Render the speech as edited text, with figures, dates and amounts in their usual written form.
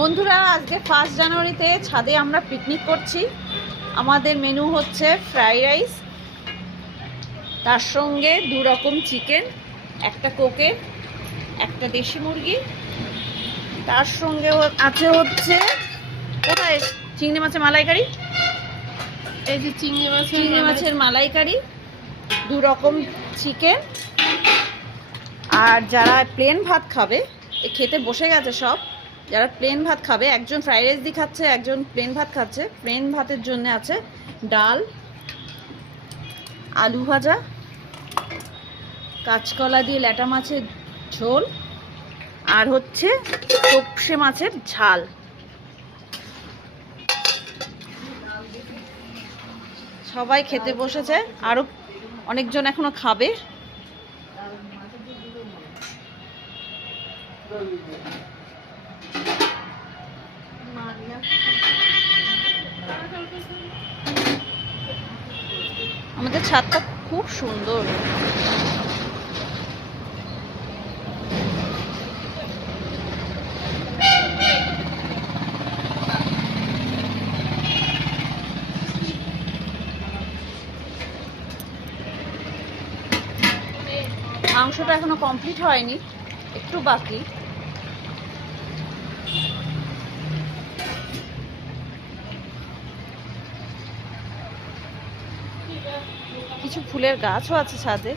বন্ধুরা, আজকে 1 জানুয়ারিতে ছাদে আমরা পিকনিক করছি। আমাদের মেনু হচ্ছে ফ্রাইড রাইস, তার সঙ্গে 2 রকম চিকেন, একটা কোকের, একটা দেশি মুরগি, তার সঙ্গে আছে হচ্ছে কোথায় চিংড়ি মাছের মালাইকারি। এই যে চিংড়ি মাছের মালাইকারি, 2 রকম চিকেন। আর যারা প্লেন ভাত খাবে, খেতে বসে গেছে সব। যারা প্লেন ভাত খাবে, একজন ফ্রাইড রাইস দিয়ে খাচ্ছে, একজন প্লেন ভাত খাচ্ছে। প্লেন ভাতের জন্য আছে ডাল, আলু ভাজা, কাঁচকলা দিয়ে ল্যাটা মাছের ঝোল, আর হচ্ছে তোপসে মাছের ঝাল। সবাই খেতে বসেছে, আরও অনেকজন এখনো খাবে। আমাদের ছাদটা খুব সুন্দর। মাংসটা এখনো কমপ্লিট হয়নি, একটু বাকি। কিছু ফুলের গাছও আছে ছাদে।